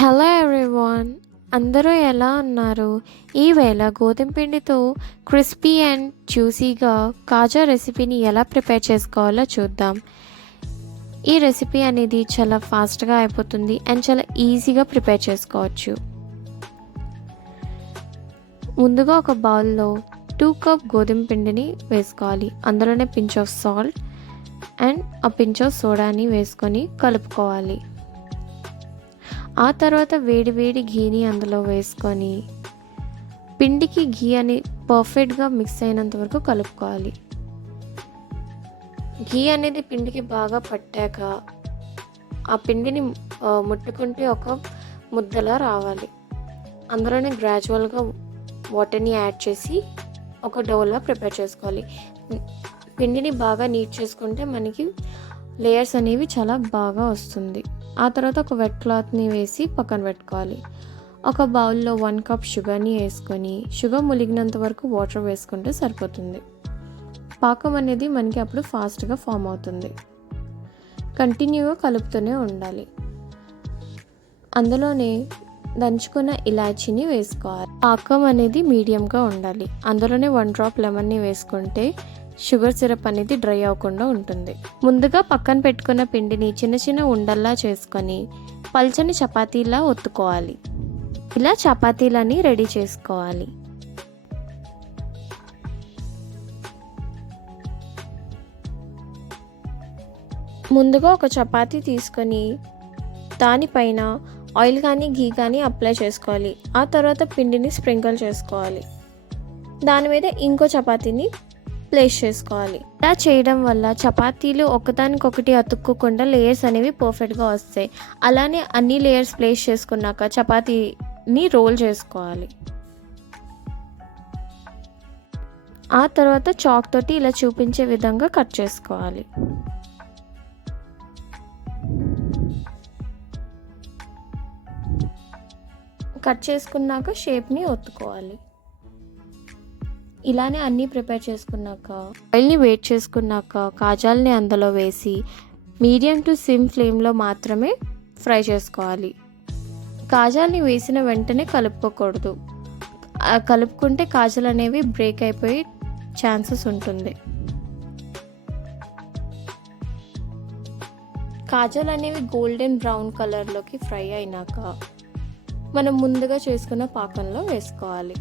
Hello everyone, అందరూ ఎలా ఉన్నారు? ఈవేళ గోధుమ పిండితో క్రిస్పీ అండ్ జ్యూసీగా కాజా రెసిపీని ఎలా ప్రిపేర్ చేసుకోవాలో చూద్దాం. ఈ రెసిపీ అనేది చాలా ఫాస్ట్గా అయిపోతుంది అండ్ చాలా ఈజీగా ప్రిపేర్ చేసుకోవచ్చు. ముందుగా ఒక బౌల్లో 2 కప్ గోధుమ పిండిని వేసుకోవాలి. అందులోనే పించ్ ఆఫ్ సాల్ట్ అండ్ ఆ పించ్ ఆఫ్ సోడాని వేసుకొని కలుపుకోవాలి. ఆ తర్వాత వేడి వేడి ఘీని అందులో వేసుకొని పిండికి ఘీ అని పర్ఫెక్ట్గా మిక్స్ అయినంత వరకు కలుపుకోవాలి. ఘీ అనేది పిండికి బాగా పట్టాక ఆ పిండిని ముట్టుకుంటే ఒక ముద్దలా రావాలి. అందులోనే గ్రాడ్యువల్గా వాటర్ని యాడ్ చేసి ఒక డోలా ప్రిపేర్ చేసుకోవాలి. పిండిని బాగా నీట్ చేసుకుంటే మనకి లేయర్స్ అనేవి చాలా బాగా వస్తుంది. ఆ తర్వాత ఒక వెట్ క్లాత్ని వేసి పక్కన పెట్టుకోవాలి. ఒక బౌల్లో 1 కప్ షుగర్ని వేసుకొని షుగర్ ములిగినంత వరకు వాటర్ వేసుకుంటే సరిపోతుంది. పాకం అనేది మనకి అప్పుడు ఫాస్ట్గా ఫామ్ అవుతుంది. కంటిన్యూగా కలుపుతూనే ఉండాలి. అందులోనే దంచుకున్న ఇలాచీని వేసుకోవాలి. పాకం అనేది మీడియంగా ఉండాలి. అందులోనే 1 డ్రాప్ లెమన్ని వేసుకుంటే షుగర్ సిరప్ అనేది డ్రై అవ్వకుండా ఉంటుంది. ముందుగా పక్కన పెట్టుకున్న పిండిని చిన్న చిన్న ఉండల్లా చేసుకొని పల్చని చపాతీలా ఒత్తుకోవాలి. ఇలా చపాతీలని రెడీ చేసుకోవాలి. ముందుగా ఒక చపాతీ తీసుకొని దానిపైన ఆయిల్ కానీ ఘీ కానీ అప్లై చేసుకోవాలి. ఆ తర్వాత పిండిని స్ప్రింకిల్ చేసుకోవాలి. దాని మీద ఇంకో చపాతీని ప్లేస్ చేసుకోవాలి. ఇలా చేయడం వల్ల చపాతీలు ఒకదానికొకటి అతుక్కోకుండా లేయర్స్ అనేవి పర్ఫెక్ట్గా వస్తాయి. అలానే అన్ని లేయర్స్ ప్లేస్ చేసుకున్నాక చపాతీని రోల్ చేసుకోవాలి. ఆ తర్వాత చాక్ తోటి ఇలా చూపించే విధంగా కట్ చేసుకోవాలి. కట్ చేసుకున్నాక షేప్ని ఒత్తుకోవాలి. ఇలానే అన్నీ ప్రిపేర్ చేసుకున్నాక ఆయిల్ని వేట్ చేసుకున్నాక కాజాల్ని అందులో వేసి మీడియం టు సిమ్ ఫ్లేమ్లో మాత్రమే ఫ్రై చేసుకోవాలి. కాజాల్ని వేసిన వెంటనే కలుపుకోకూడదు. కలుపుకుంటే కాజాలు అనేవి బ్రేక్ అయిపోయి ఛాన్సెస్ ఉంటుంది. కాజాలు అనేవి గోల్డెన్ బ్రౌన్ కలర్లోకి ఫ్రై అయినాక మనం ముందుగా చేసుకున్న పాకంలో వేసుకోవాలి.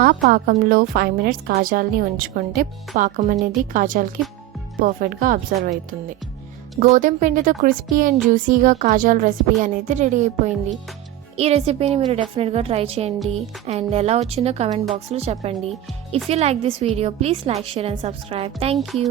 ఆ పాకంలో 5 మినిట్స్ కాజాల్ని ఉంచుకుంటే పాకం అనేది కాజాలకి పర్ఫెక్ట్గా అబ్జర్వ్ అవుతుంది. గోధుమ పిండితో క్రిస్పీ అండ్ జ్యూసీగా కాజాల్ రెసిపీ అనేది రెడీ అయిపోయింది. ఈ రెసిపీని మీరు డెఫినెట్గా ట్రై చేయండి అండ్ ఎలా వచ్చిందో కమెంట్ బాక్స్లో చెప్పండి. If you like this video please like, share and subscribe. Thank you.